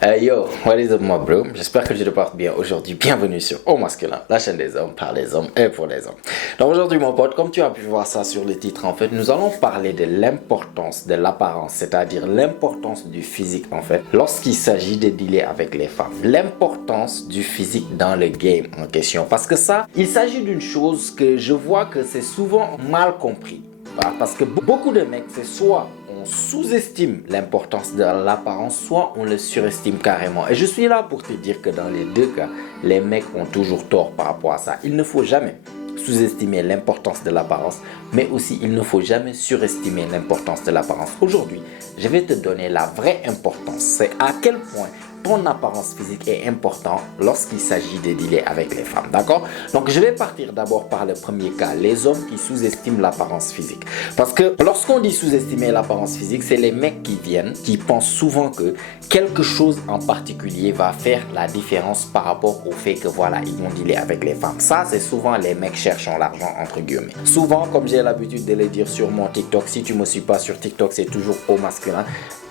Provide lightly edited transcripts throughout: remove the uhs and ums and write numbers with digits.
Hey yo, what is up my bro? J'espère que tu te portes bien aujourd'hui. Bienvenue sur Au Masculin, la chaîne des hommes, par les hommes et pour les hommes. Donc aujourd'hui mon pote, comme tu as pu voir ça sur le titre en fait, nous allons parler de l'importance de l'apparence, c'est-à-dire l'importance du physique en fait, lorsqu'il s'agit de dealer avec les femmes. L'importance du physique dans le game en question. Parce que ça, il s'agit d'une chose que je vois que c'est souvent mal compris. Parce que beaucoup de mecs, c'est soit on sous-estime l'importance de l'apparence, soit on le surestime carrément. Et je suis là pour te dire que dans les deux cas, les mecs ont toujours tort par rapport à ça. Il ne faut jamais sous-estimer l'importance de l'apparence, mais aussi il ne faut jamais surestimer l'importance de l'apparence. Aujourd'hui, je vais te donner la vraie importance. C'est à quel point ton apparence physique est important lorsqu'il s'agit de dealer avec les femmes, d'accord? Donc je vais partir d'abord par le premier cas, les hommes qui sous-estiment l'apparence physique. Parce que lorsqu'on dit sous-estimer l'apparence physique, c'est les mecs qui viennent, qui pensent souvent que quelque chose en particulier va faire la différence par rapport au fait que voilà, ils vont dealer avec les femmes. Ça, c'est souvent les mecs cherchant l'argent entre guillemets. Souvent, comme j'ai l'habitude de le dire sur mon TikTok, si tu me suis pas sur TikTok, c'est toujours Au Masculin.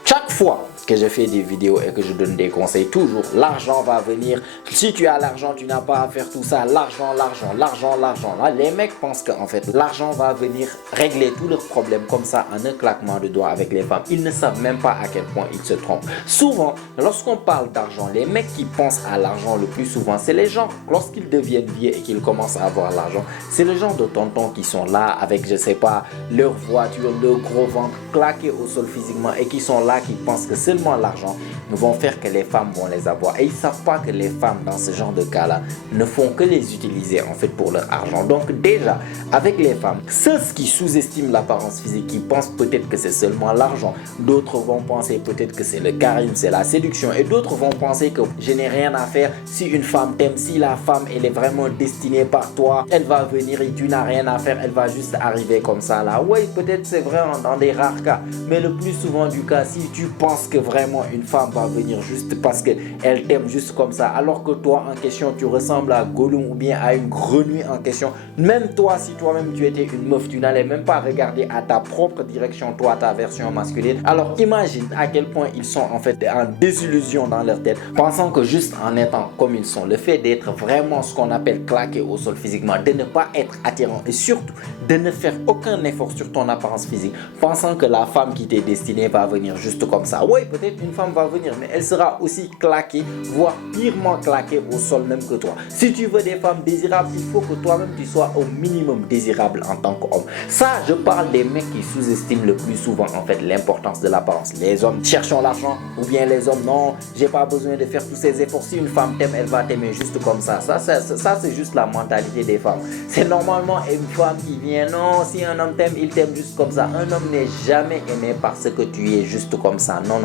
Chaque fois que je fais des vidéos et que je donne des conseils, toujours l'argent va venir. Si tu as l'argent, tu n'as pas à faire tout ça. L'argent. Là, les mecs pensent qu'en fait, l'argent va venir régler tous leurs problèmes comme ça en un claquement de doigts avec les femmes. Ils ne savent même pas à quel point ils se trompent. Souvent, lorsqu'on parle d'argent, les mecs qui pensent à l'argent le plus souvent, c'est les gens, lorsqu'ils deviennent vieux et qu'ils commencent à avoir l'argent, c'est les gens de tontons qui sont là avec, je sais pas, leur voiture, leur gros ventre claqué au sol physiquement et qui sont là, qui pensent que seulement l'argent vont faire que les femmes vont les avoir. Et ils ne savent pas que les femmes, dans ce genre de cas-là, ne font que les utiliser en fait pour leur argent. Donc déjà, avec les femmes, ceux qui sous-estiment l'apparence physique, qui pensent peut-être que c'est seulement l'argent, d'autres vont penser peut-être que c'est le charisme, c'est la séduction, et d'autres vont penser que je n'ai rien à faire. Si une femme t'aime, si la femme elle est vraiment destinée par toi, elle va venir et tu n'as rien à faire, elle va juste arriver comme ça là. Oui, peut-être c'est vrai dans des rares cas, mais le plus souvent du cas, si tu penses que vraiment une femme va venir juste parce qu'elle t'aime juste comme ça, alors que toi en question tu ressembles à Gollum ou bien à une grenouille en question, même toi, si toi-même tu étais une meuf, tu n'allais même pas regarder à ta propre direction, toi, ta version masculine. Alors imagine à quel point ils sont en fait en désillusion dans leur tête, pensant que juste en étant comme ils sont, le fait d'être vraiment ce qu'on appelle claqué au sol physiquement, de ne pas être attirant et surtout de ne faire aucun effort sur ton apparence physique, pensant que la femme qui t'est destinée va venir juste comme ça. Oui, peut-être une femme va venir, mais elle sera aussi claquée, voire pirement claquée au sol même que toi. Si tu veux des femmes désirables, il faut que toi-même tu sois au minimum désirable en tant qu'homme. Ça, je parle des mecs qui sous-estiment le plus souvent en fait l'importance de l'apparence. Les hommes cherchant l'argent, ou bien les hommes non, j'ai pas besoin de faire tous ces efforts. Si une femme t'aime, elle va t'aimer juste comme ça. Ça c'est juste la mentalité des femmes. C'est normalement une femme qui vient, non, si un homme t'aime, il t'aime juste comme ça. Un homme n'est jamais aimé parce que tu es juste comme ça. Non.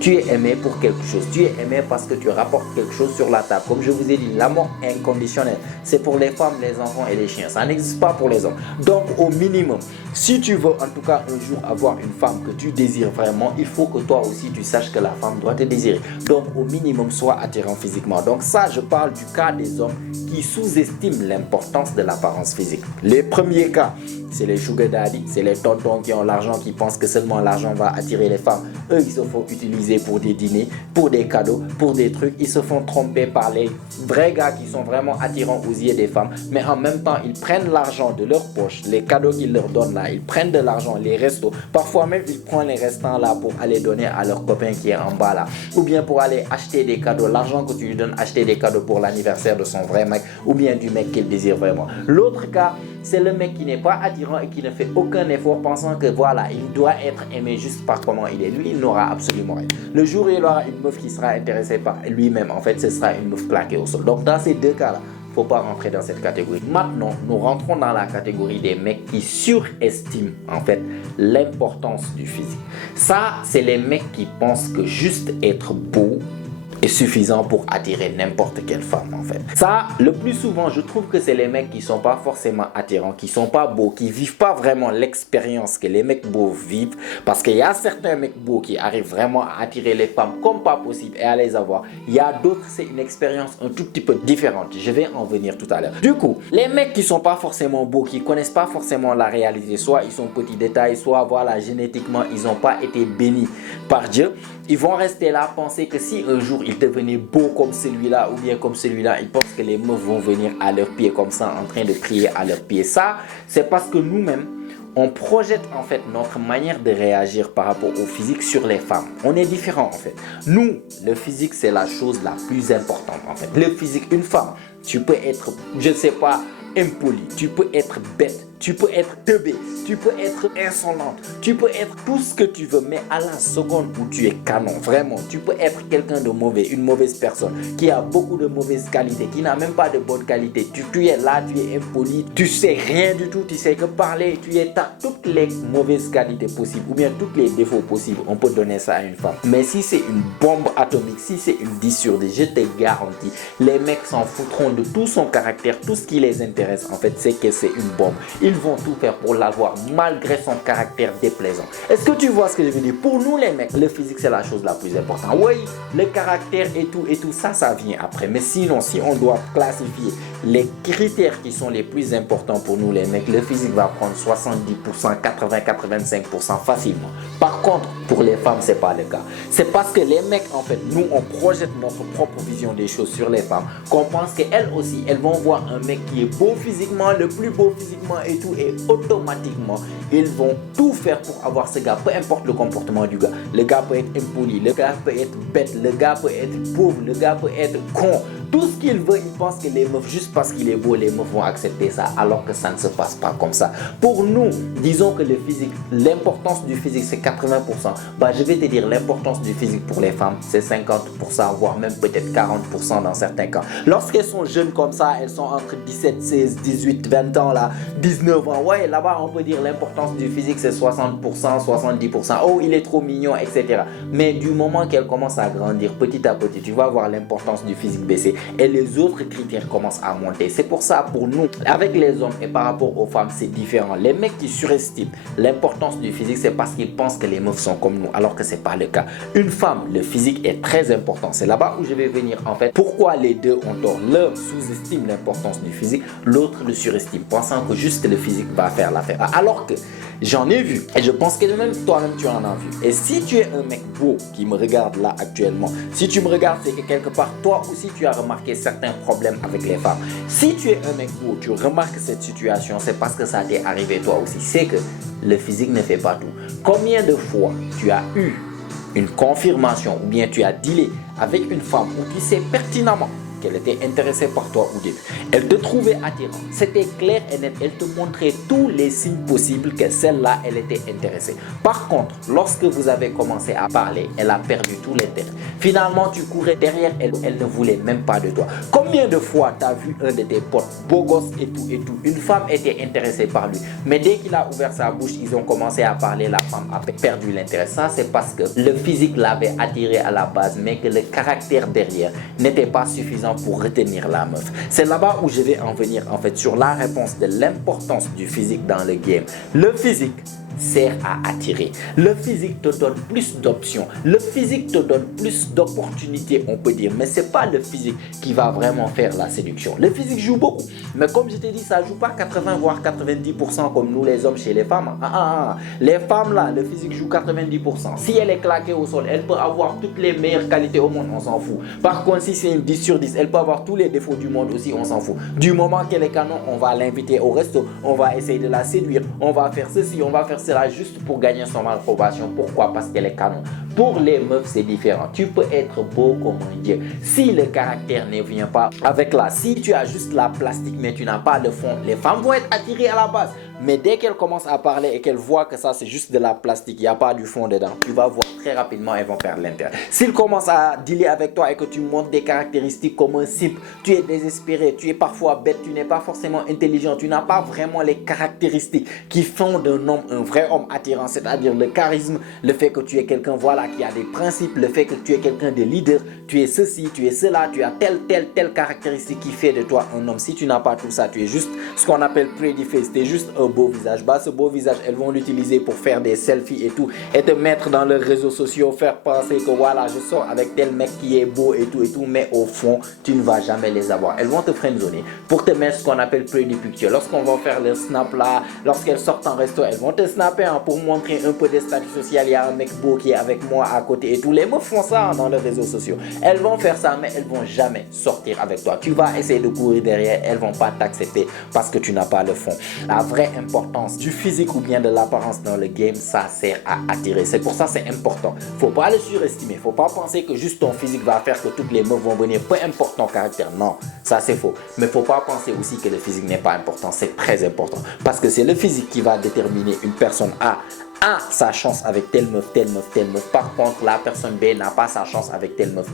Tu es aimé pour quelque chose. Tu es aimé parce que tu rapportes quelque chose sur la table. Comme je vous ai dit, l'amour inconditionnel, c'est pour les femmes, les enfants et les chiens. Ça n'existe pas pour les hommes. Donc, au minimum, si tu veux en tout cas un jour avoir une femme que tu désires vraiment, il faut que toi aussi tu saches que la femme doit te désirer. Donc, au minimum, sois attirant physiquement. Donc, ça, je parle du cas des hommes qui sous-estiment l'importance de l'apparence physique. Les premiers cas, c'est les sugar daddy, c'est les tontons qui ont l'argent, qui pensent que seulement l'argent va attirer les femmes. Eux, ils se font utiliser pour des dîners, pour des cadeaux, pour des trucs. Ils se font tromper par les vrais gars qui sont vraiment attirants aux yeux des femmes. Mais en même temps, ils prennent l'argent de leur poche, les cadeaux qu'ils leur donnent là, ils prennent de l'argent, les restos. Parfois même, ils prennent les restants là pour aller donner à leur copain qui est en bas là. Ou bien pour aller acheter des cadeaux. L'argent que tu lui donnes, acheter des cadeaux pour l'anniversaire de son vrai mec ou bien du mec qu'il désire vraiment. L'autre cas, c'est le mec qui n'est pas attirant et qui ne fait aucun effort pensant que voilà, il doit être aimé juste par comment il est. Lui, il n'aura absolument rien. Le jour où il aura une meuf qui sera intéressée par lui-même, en fait, ce sera une meuf claquée au sol. Donc dans ces deux cas-là, faut pas rentrer dans cette catégorie. Maintenant, nous rentrons dans la catégorie des mecs qui surestiment en fait l'importance du physique. Ça, c'est les mecs qui pensent que juste être beau est suffisant pour attirer n'importe quelle femme en fait. Ça, le plus souvent, je trouve que c'est les mecs qui sont pas forcément attirants, qui sont pas beaux, qui vivent pas vraiment l'expérience que les mecs beaux vivent. Parce qu'il y a certains mecs beaux qui arrivent vraiment à attirer les femmes comme pas possible et à les avoir. Il y a d'autres, c'est une expérience un tout petit peu différente. Je vais en venir tout à l'heure. Du coup, les mecs qui sont pas forcément beaux, qui connaissent pas forcément la réalité, soit ils sont petits détails, soit voilà, génétiquement, ils n'ont pas été bénis par Dieu. Ils vont rester là, penser que si un jour ils devenaient beaux comme celui-là ou bien comme celui-là, ils pensent que les meufs vont venir à leurs pieds comme ça, en train de prier à leurs pieds. Ça, c'est parce que nous-mêmes, on projette en fait notre manière de réagir par rapport au physique sur les femmes. On est différents en fait. Nous, le physique, c'est la chose la plus importante en fait. Le physique, une femme, tu peux être, je ne sais pas, impoli, tu peux être bête, tu peux être teubé, tu peux être insolente, tu peux être tout ce que tu veux, mais à la seconde où tu es canon, vraiment, tu peux être quelqu'un de mauvais, une mauvaise personne, qui a beaucoup de mauvaises qualités, qui n'a même pas de bonnes qualités. Tu es là, tu es impoli, tu sais rien du tout, tu sais que parler, tu es à toutes les mauvaises qualités possibles, ou bien tous les défauts possibles, on peut donner ça à une femme. Mais si c'est une bombe atomique, si c'est une 10 sur 10, je te garantis, les mecs s'en foutront de tout son caractère, tout ce qui les intéresse, en fait, c'est que c'est une bombe. Ils vont tout faire pour l'avoir malgré son caractère déplaisant. Est-ce que tu vois ce que je veux dire? Pour nous les mecs, le physique c'est la chose la plus importante. Oui, le caractère et tout ça, ça vient après. Mais sinon, si on doit classifier les critères qui sont les plus importants pour nous les mecs, le physique va prendre 70%, 80, 85% facilement. Par contre, pour les femmes, c'est pas le cas. C'est parce que les mecs, en fait, nous, on projette notre propre vision des choses sur les femmes, qu'on pense qu'elles aussi, elles vont voir un mec qui est beau physiquement, le plus beau physiquement et tout, et automatiquement, ils vont tout faire pour avoir ce gars, peu importe le comportement du gars. Le gars peut être impoli, le gars peut être bête, le gars peut être pauvre, le gars peut être con. Tout ce qu'il veut, il pense que les meufs, juste parce qu'il est beau, les meufs vont accepter ça, alors que ça ne se passe pas comme ça. Pour nous, disons que le physique, l'importance du physique, c'est 80%. Bah, je vais te dire, l'importance du physique pour les femmes, c'est 50%, voire même peut-être 40% dans certains cas. Lorsqu'elles sont jeunes comme ça, elles sont entre 17, 16, 18, 20 ans, là, 19 ans. Ouais, là-bas, on peut dire l'importance du physique, c'est 60%, 70%. Oh, il est trop mignon, etc. Mais du moment qu'elles commencent à grandir, petit à petit, tu vas voir l'importance du physique baisser. Et les autres critères commencent à monter. C'est pour ça, pour nous, avec les hommes et par rapport aux femmes, c'est différent. Les mecs qui surestiment l'importance du physique, c'est parce qu'ils pensent que les meufs sont comme nous, alors que c'est pas le cas. Une femme, le physique est très important. C'est là-bas où je vais venir en fait. Pourquoi les deux ont tort? L'un sous-estime l'importance du physique, l'autre le surestime, pensant que juste le physique va faire l'affaire. Alors que j'en ai vu, et je pense que même toi-même tu en as vu. Et si tu es un mec beau qui me regarde là actuellement, si tu me regardes, c'est que quelque part toi aussi tu as remarqué certains problèmes avec les femmes. Si tu es un mec beau, tu remarques cette situation, c'est parce que ça t'est arrivé toi aussi. C'est que le physique ne fait pas tout. Combien de fois tu as eu une confirmation ou bien tu as dealé avec une femme où tu sais pertinemment qu'elle était intéressée par toi au début, elle te trouvait attirant, c'était clair et net, elle te montrait tous les signes possibles que celle-là, elle était intéressée. Par contre, lorsque vous avez commencé à parler, elle a perdu tout l'intérêt. Finalement, tu courais derrière elle, elle ne voulait même pas de toi. Combien de fois tu as vu un de tes potes, beau gosse et tout, une femme était intéressée par lui, mais dès qu'il a ouvert sa bouche, ils ont commencé à parler, la femme a perdu l'intérêt. Ça, c'est parce que le physique l'avait attiré à la base, mais que le caractère derrière n'était pas suffisant pour retenir la meuf. C'est là-bas où je vais en venir en fait sur la réponse de l'importance du physique dans le game. Le physique sert à attirer. Le physique te donne plus d'options. Le physique te donne plus d'opportunités, on peut dire. Mais c'est pas le physique qui va vraiment faire la séduction. Le physique joue beaucoup. Mais comme je t'ai dit, ça joue pas 80 voire 90% comme nous les hommes chez les femmes. Les femmes là, le physique joue 90%. Si elle est claquée au sol, elle peut avoir toutes les meilleures qualités au monde, on s'en fout. Par contre, si c'est une 10 sur 10, elle peut avoir tous les défauts du monde aussi, on s'en fout. Du moment qu'elle est canon, on va l'inviter au resto, on va essayer de la séduire, on va faire ceci, on va faire cela juste pour gagner son approbation. Pourquoi? Parce qu'elle est canon. Pour les meufs, c'est différent. Tu peux être beau comme un dieu. Si le caractère ne vient pas avec la, si tu as juste la plastique mais tu n'as pas le fond, les femmes vont être attirées à la base. Mais dès qu'elles commencent à parler et qu'elles voient que ça c'est juste de la plastique, il n'y a pas du fond dedans, tu vas voir très rapidement elles vont perdre l'intérêt. S'ils commencent à dealer avec toi et que tu montres des caractéristiques comme un simple, tu es désespéré, tu es parfois bête, tu n'es pas forcément intelligent, tu n'as pas vraiment les caractéristiques qui font d'un homme un vrai homme attirant, c'est-à-dire le charisme, le fait que tu es quelqu'un voilà qui a des principes, le fait que tu es quelqu'un de leader, tu es ceci, tu es cela, tu as telle caractéristique qui fait de toi un homme. Si tu n'as pas tout ça, tu es juste ce qu'on appelle pretty face, tu es juste un beau visage. Bah, ce beau visage, elles vont l'utiliser pour faire des selfies et tout et te mettre dans leurs réseaux sociaux, faire penser que voilà, je sors avec tel mec qui est beau et tout, mais au fond, tu ne vas jamais les avoir. Elles vont te friendzoner pour te mettre ce qu'on appelle pretty picture. Lorsqu'on va faire le snap là, lorsqu'elles sortent en resto, elles vont te snapper pour montrer un peu de statut social. Il y a un mec beau qui est avec moi à côté et tout. Les meufs font ça dans les réseaux sociaux. Elles vont faire ça, mais elles vont jamais sortir avec toi. Tu vas essayer de courir derrière, elles vont pas t'accepter parce que tu n'as pas le fond. La vraie importance du physique ou bien de l'apparence dans le game, ça sert à attirer. C'est pour ça c'est important. Faut pas le surestimer. Faut pas penser que juste ton physique va faire que toutes les meufs vont venir, peu importe ton caractère. Non, ça c'est faux. Mais faut pas penser aussi que le physique n'est pas important. C'est très important parce que c'est le physique qui va déterminer une personne A sa chance avec telle meuf. Par contre, la personne B n'a pas sa chance avec telle meuf.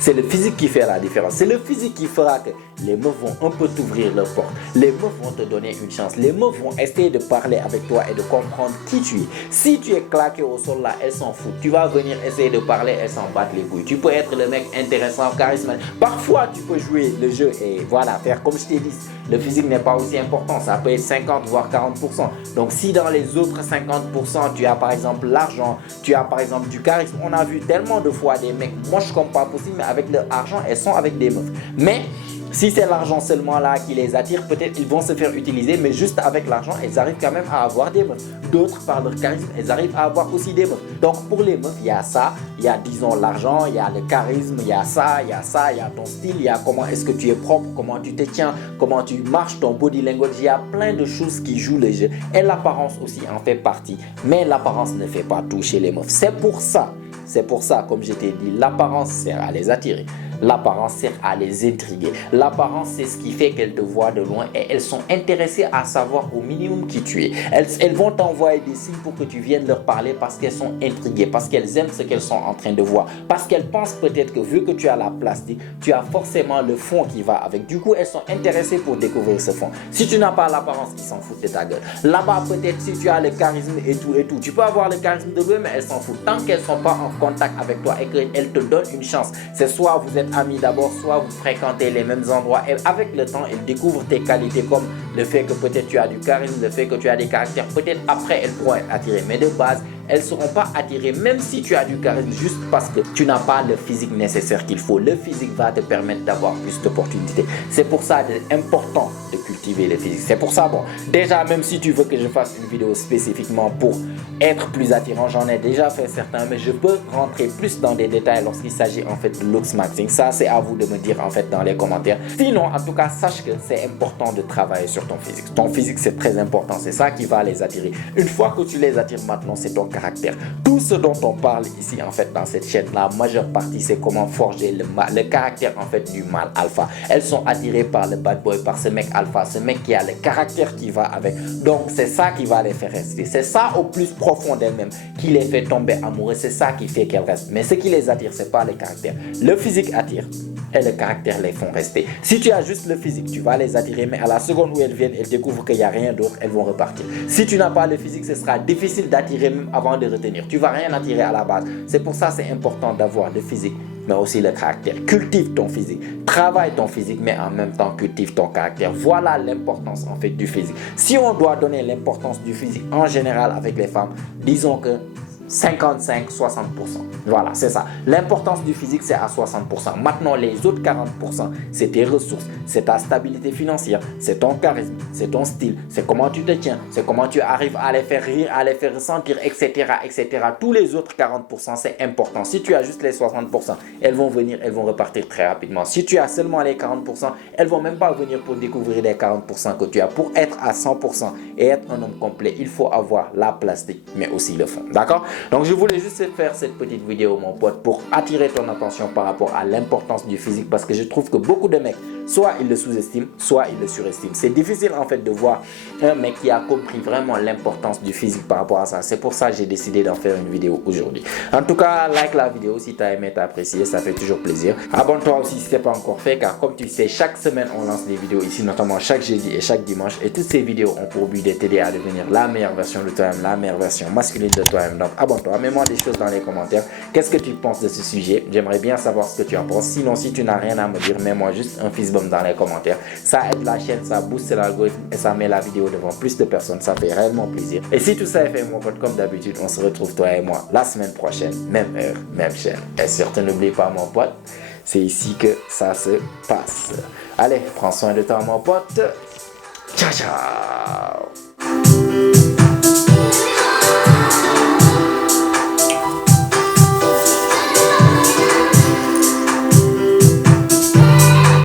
C'est le physique qui fait la différence. C'est le physique qui fera que les meufs vont un peu t'ouvrir leur porte. Les meufs vont te donner une chance. Les meufs vont essayer de parler avec toi et de comprendre qui tu es. Si tu es claqué au sol là, elles s'en foutent. Tu vas venir essayer de parler, elles s'en battent les couilles. Tu peux être le mec intéressant, charismatique. Parfois, tu peux jouer le jeu et voilà, faire comme je t'ai dit. Le physique n'est pas aussi important. Ça peut être 50 voire 40%. Donc, si dans les autres 50%, tu as par exemple l'argent, tu as par exemple du charisme. On a vu tellement de fois des mecs moches comme pas possible, mais avec leur argent, elles sont avec des meufs. Mais si c'est l'argent seulement là qui les attire, peut-être ils vont se faire utiliser, mais juste avec l'argent, elles arrivent quand même à avoir des meufs. D'autres, par leur charisme, elles arrivent à avoir aussi des meufs. Donc pour les meufs, il y a ça, il y a disons l'argent, il y a le charisme, il y a ça, il y a ton style, il y a comment est-ce que tu es propre, comment tu te tiens, comment tu marches, ton body language, il y a plein de choses qui jouent le jeu. Et l'apparence aussi en fait partie. Mais l'apparence ne fait pas tout chez les meufs. C'est pour ça, comme je t'ai dit, l'apparence sert à les attirer. L'apparence sert à les intriguer. L'apparence, c'est ce qui fait qu'elles te voient de loin et elles sont intéressées à savoir au minimum qui tu es. Elles vont t'envoyer des signes pour que tu viennes leur parler parce qu'elles sont intriguées, parce qu'elles aiment ce qu'elles sont en train de voir, parce qu'elles pensent peut-être que vu que tu as la plastique, tu as forcément le fond qui va avec. Du coup, elles sont intéressées pour découvrir ce fond. Si tu n'as pas l'apparence, ils s'en foutent de ta gueule. Là-bas, peut-être si tu as le charisme et tout, tu peux avoir le charisme de eux, mais elles s'en foutent. Tant qu'elles ne sont pas en contact avec toi et qu'elles te donnent une chance, c'est soit vous êtes amis d'abord, soit vous fréquentez les mêmes endroits et avec le temps, elles découvrent tes qualités comme le fait que peut-être tu as du charisme, le fait que tu as des caractères. Peut-être après, elles pourront être attirées, mais de base, elles ne seront pas attirées même si tu as du charisme juste parce que tu n'as pas le physique nécessaire qu'il faut. Le physique va te permettre d'avoir plus d'opportunités. C'est pour ça que c'est important de cultiver le physique. C'est pour ça, bon, déjà même si tu veux que je fasse une vidéo spécifiquement pour être plus attirant, j'en ai déjà fait certains, mais je peux rentrer plus dans des détails lorsqu'il s'agit en fait de looks matching. Ça, c'est à vous de me dire en fait dans les commentaires. Sinon, en tout cas, sache que c'est important de travailler sur ton physique. Ton physique, c'est très important. C'est ça qui va les attirer. Une fois que tu les attires maintenant, c'est ton caractère. Tout ce dont on parle ici en fait dans cette chaîne, la majeure partie, c'est comment forger le caractère en fait du mâle alpha. Elles sont attirées par le bad boy, par ce mec alpha, ce mec qui a le caractère qui va avec. Donc, c'est ça qui va les faire rester. C'est ça au plus profond d'elles-mêmes qui les fait tomber amoureux. C'est ça qui fait qu'elles restent. Mais ce qui les attire, c'est pas le caractère. Le physique attire et le caractère les font rester. Si tu as juste le physique, tu vas les attirer, mais à la seconde où elles viennent, elles découvrent qu'il n'y a rien d'autre, elles vont repartir. Si tu n'as pas le physique, ce sera difficile d'attirer même avant de retenir. Tu vas rien attirer à la base. C'est pour ça que c'est important d'avoir le physique, mais aussi le caractère. Cultive ton physique, travaille ton physique, mais en même temps cultive ton caractère. Voilà l'importance en fait du physique. Si on doit donner l'importance du physique en général avec les femmes, disons que 55-60%. Voilà, c'est ça. L'importance du physique, c'est à 60%. Maintenant, les autres 40%, c'est tes ressources, c'est ta stabilité financière, c'est ton charisme, c'est ton style, c'est comment tu te tiens, c'est comment tu arrives à les faire rire, à les faire ressentir, etc. Tous les autres 40%, c'est important. Si tu as juste les 60%, elles vont venir, elles vont repartir très rapidement. Si tu as seulement les 40%, elles vont même pas venir pour découvrir les 40% que tu as. Pour être à 100% et être un homme complet, il faut avoir la plastique, mais aussi le fond. D'accord? Donc je voulais juste faire cette petite vidéo mon pote pour attirer ton attention par rapport à l'importance du physique, parce que je trouve que beaucoup de mecs, soit ils le sous-estiment, soit ils le surestiment. C'est difficile en fait de voir un mec qui a compris vraiment l'importance du physique par rapport à ça. C'est pour ça que j'ai décidé d'en faire une vidéo aujourd'hui. En tout cas, like la vidéo si tu as aimé, tu as apprécié, ça fait toujours plaisir. Abonne-toi aussi si ce n'est pas encore fait, car comme tu sais, chaque semaine on lance des vidéos ici, notamment chaque jeudi et chaque dimanche. Et toutes ces vidéos ont pour but de t'aider à devenir la meilleure version de toi-même, la meilleure version masculine de toi-même. Donc abonne-toi, mets-moi des choses dans les commentaires. Qu'est-ce que tu penses de ce sujet? J'aimerais bien savoir ce que tu en penses. Sinon, si tu n'as rien à me dire, mets-moi juste un fist bump dans les commentaires. Ça aide la chaîne, ça booste l'algorithme et ça met la vidéo devant plus de personnes. Ça fait réellement plaisir. Et si tout ça est fait, mon pote, comme d'habitude, on se retrouve toi et moi la semaine prochaine, même heure, même chaîne. Et surtout, n'oublie pas, mon pote, c'est ici que ça se passe. Allez, prends soin de toi, mon pote. Ciao, ciao.